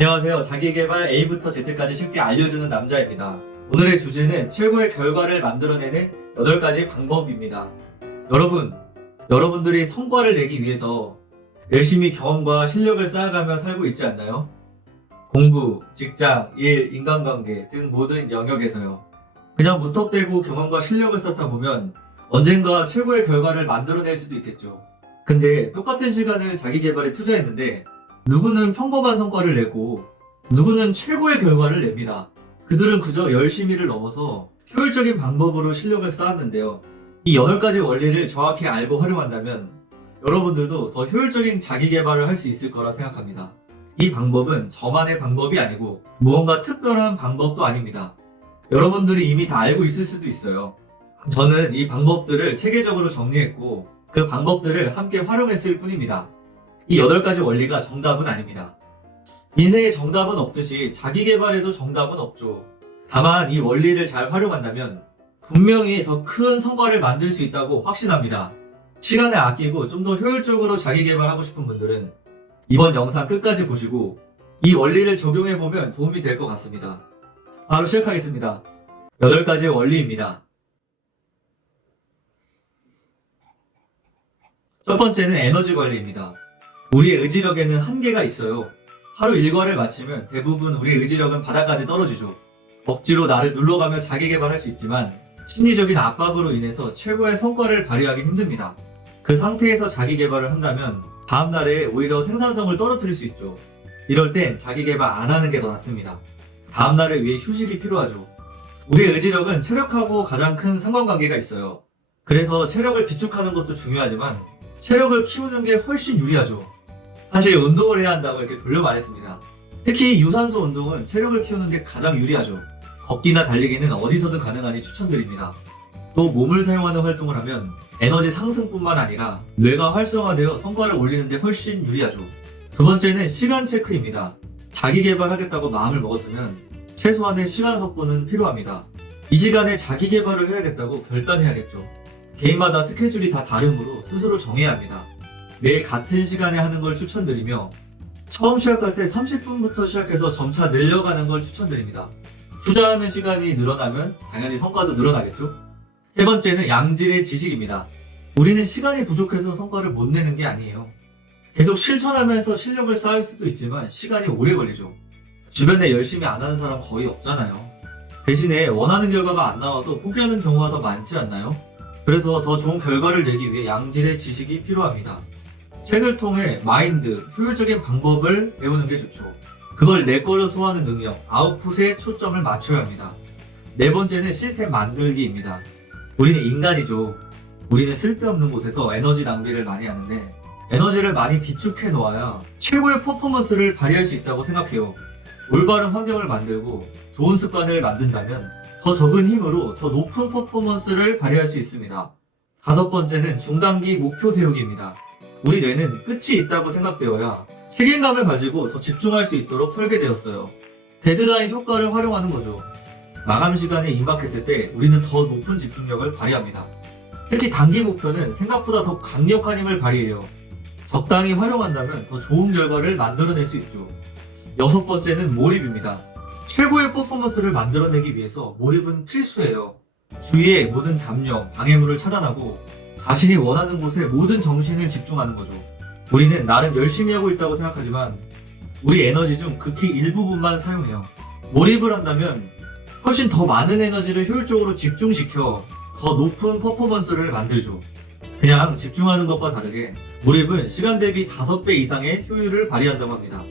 안녕하세요. 자기계발 A부터 Z까지 쉽게 알려주는 남자입니다. 오늘의 주제는 최고의 결과를 만들어내는 8가지 방법입니다. 여러분들이 성과를 내기 위해서 열심히 경험과 실력을 쌓아가며 살고 있지 않나요? 공부, 직장, 일, 인간관계 등 모든 영역에서요. 그냥 무턱대고 경험과 실력을 쌓다 보면 언젠가 최고의 결과를 만들어낼 수도 있겠죠. 근데 똑같은 시간을 자기계발에 투자했는데 누구는 평범한 성과를 내고 누구는 최고의 결과를 냅니다. 그들은 그저 열심히를 넘어서 효율적인 방법으로 실력을 쌓았는데요. 이 8가지 원리를 정확히 알고 활용한다면 여러분들도 더 효율적인 자기계발을 할 수 있을 거라 생각합니다. 이 방법은 저만의 방법이 아니고 무언가 특별한 방법도 아닙니다. 여러분들이 이미 다 알고 있을 수도 있어요. 저는 이 방법들을 체계적으로 정리했고 그 방법들을 함께 활용했을 뿐입니다. 이 8가지 원리가 정답은 아닙니다. 인생에 정답은 없듯이 자기계발에도 정답은 없죠. 다만 이 원리를 잘 활용한다면 분명히 더 큰 성과를 만들 수 있다고 확신합니다. 시간을 아끼고 좀 더 효율적으로 자기계발하고 싶은 분들은 이번 영상 끝까지 보시고 이 원리를 적용해보면 도움이 될 것 같습니다. 바로 시작하겠습니다. 8가지 원리입니다. 첫 번째는 에너지 관리입니다. 우리의 의지력에는 한계가 있어요. 하루 일과를 마치면 대부분 우리의 의지력은 바닥까지 떨어지죠. 억지로 나를 눌러가며 자기계발할 수 있지만 심리적인 압박으로 인해서 최고의 성과를 발휘하기 힘듭니다. 그 상태에서 자기계발을 한다면 다음날에 오히려 생산성을 떨어뜨릴 수 있죠. 이럴 땐 자기계발 안 하는 게 더 낫습니다. 다음날을 위해 휴식이 필요하죠. 우리의 의지력은 체력하고 가장 큰 상관관계가 있어요. 그래서 체력을 비축하는 것도 중요하지만 체력을 키우는 게 훨씬 유리하죠. 사실 운동을 해야 한다고 이렇게 돌려 말했습니다. 특히 유산소 운동은 체력을 키우는 데 가장 유리하죠. 걷기나 달리기는 어디서든 가능하니 추천드립니다. 또 몸을 사용하는 활동을 하면 에너지 상승뿐만 아니라 뇌가 활성화되어 성과를 올리는 데 훨씬 유리하죠. 두 번째는 시간 체크입니다. 자기계발하겠다고 마음을 먹었으면 최소한의 시간 확보는 필요합니다. 이 시간에 자기계발을 해야겠다고 결단해야겠죠. 개인마다 스케줄이 다 다르므로 스스로 정해야 합니다. 매일 같은 시간에 하는 걸 추천드리며 처음 시작할 때 30분부터 시작해서 점차 늘려가는 걸 추천드립니다. 투자하는 시간이 늘어나면 당연히 성과도 늘어나겠죠? 세 번째는 양질의 지식입니다. 우리는 시간이 부족해서 성과를 못 내는 게 아니에요. 계속 실천하면서 실력을 쌓을 수도 있지만 시간이 오래 걸리죠. 주변에 열심히 안 하는 사람 거의 없잖아요. 대신에 원하는 결과가 안 나와서 포기하는 경우가 더 많지 않나요? 그래서 더 좋은 결과를 내기 위해 양질의 지식이 필요합니다. 책을 통해 마인드, 효율적인 방법을 배우는 게 좋죠. 그걸 내 거로 소화하는 능력, 아웃풋에 초점을 맞춰야 합니다. 네 번째는 시스템 만들기입니다. 우리는 인간이죠. 우리는 쓸데없는 곳에서 에너지 낭비를 많이 하는데 에너지를 많이 비축해 놓아야 최고의 퍼포먼스를 발휘할 수 있다고 생각해요. 올바른 환경을 만들고 좋은 습관을 만든다면 더 적은 힘으로 더 높은 퍼포먼스를 발휘할 수 있습니다. 다섯 번째는 중단기 목표 세우기입니다. 우리 뇌는 끝이 있다고 생각되어야 책임감을 가지고 더 집중할 수 있도록 설계되었어요. 데드라인 효과를 활용하는 거죠. 마감 시간에 임박했을 때 우리는 더 높은 집중력을 발휘합니다. 특히 단기 목표는 생각보다 더 강력한 힘을 발휘해요. 적당히 활용한다면 더 좋은 결과를 만들어낼 수 있죠. 여섯 번째는 몰입입니다. 최고의 퍼포먼스를 만들어내기 위해서 몰입은 필수예요. 주위의 모든 잡념, 방해물을 차단하고 자신이 원하는 곳에 모든 정신을 집중하는 거죠. 우리는 나름 열심히 하고 있다고 생각하지만 우리 에너지 중 극히 일부분만 사용해요. 몰입을 한다면 훨씬 더 많은 에너지를 효율적으로 집중시켜 더 높은 퍼포먼스를 만들죠. 그냥 집중하는 것과 다르게 몰입은 시간 대비 5배 이상의 효율을 발휘한다고 합니다.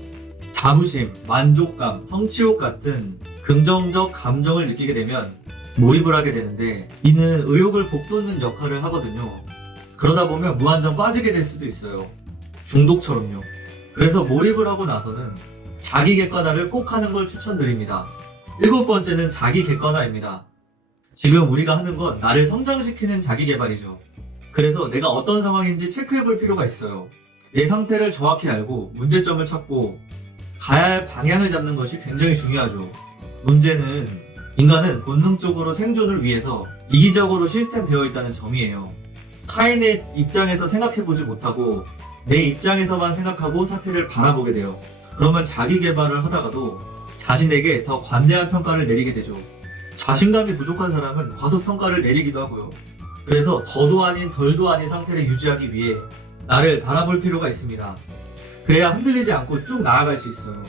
자부심, 만족감, 성취욕 같은 긍정적 감정을 느끼게 되면 몰입을 하게 되는데 이는 의욕을 북돋는 역할을 하거든요. 그러다 보면 무한정 빠지게 될 수도 있어요. 중독처럼요. 그래서 몰입을 하고 나서는 자기 객관화를 꼭 하는 걸 추천드립니다. 7번째는 자기 객관화입니다. 지금 우리가 하는 건 나를 성장시키는 자기 개발이죠. 그래서 내가 어떤 상황인지 체크해 볼 필요가 있어요. 내 상태를 정확히 알고 문제점을 찾고 가야 할 방향을 잡는 것이 굉장히 중요하죠. 문제는 인간은 본능적으로 생존을 위해서 이기적으로 시스템 되어 있다는 점이에요. 타인의 입장에서 생각해보지 못하고 내 입장에서만 생각하고 사태를 바라보게 돼요. 그러면 자기 개발을 하다가도 자신에게 더 관대한 평가를 내리게 되죠. 자신감이 부족한 사람은 과소평가를 내리기도 하고요. 그래서 더도 아닌 덜도 아닌 상태를 유지하기 위해 나를 바라볼 필요가 있습니다. 그래야 흔들리지 않고 쭉 나아갈 수 있어요.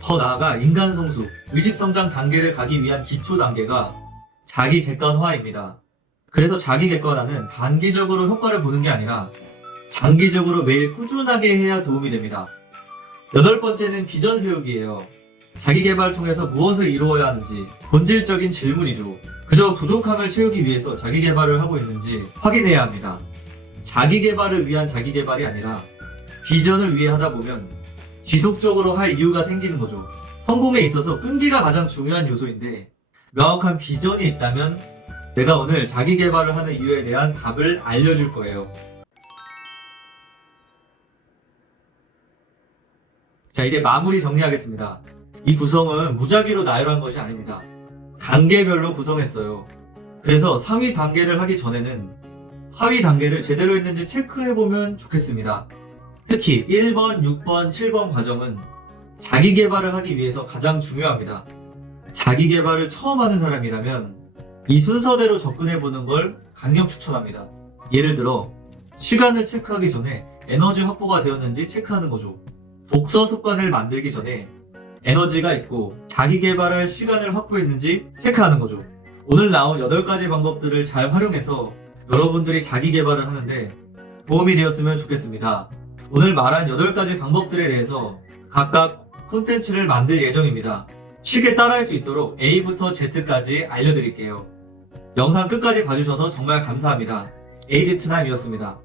더 나아가 인간 성숙, 의식 성장 단계를 가기 위한 기초 단계가 자기 객관화입니다. 그래서 자기 객관화는 단기적으로 효과를 보는 게 아니라 장기적으로 매일 꾸준하게 해야 도움이 됩니다. 8번째는 비전 세우기예요. 자기 개발을 통해서 무엇을 이루어야 하는지 본질적인 질문이죠. 그저 부족함을 채우기 위해서 자기 개발을 하고 있는지 확인해야 합니다. 자기 개발을 위한 자기 개발이 아니라 비전을 위해 하다 보면 지속적으로 할 이유가 생기는 거죠. 성공에 있어서 끈기가 가장 중요한 요소인데 명확한 비전이 있다면 내가 오늘 자기 개발을 하는 이유에 대한 답을 알려줄 거예요. 자, 이제 마무리 정리하겠습니다. 이 구성은 무작위로 나열한 것이 아닙니다. 단계별로 구성했어요. 그래서 상위 단계를 하기 전에는 하위 단계를 제대로 했는지 체크해보면 좋겠습니다. 특히 1번, 6번, 7번 과정은 자기 개발을 하기 위해서 가장 중요합니다. 자기 개발을 처음 하는 사람이라면 이 순서대로 접근해보는 걸 강력 추천합니다. 예를 들어 시간을 체크하기 전에 에너지 확보가 되었는지 체크하는 거죠. 독서 습관을 만들기 전에 에너지가 있고 자기 개발할 시간을 확보했는지 체크하는 거죠. 오늘 나온 8가지 방법들을 잘 활용해서 여러분들이 자기 개발을 하는데 도움이 되었으면 좋겠습니다. 오늘 말한 8가지 방법들에 대해서 각각 콘텐츠를 만들 예정입니다. 쉽게 따라할 수 있도록 A부터 Z까지 알려드릴게요. 영상 끝까지 봐주셔서 정말 감사합니다. AZT남이었습니다.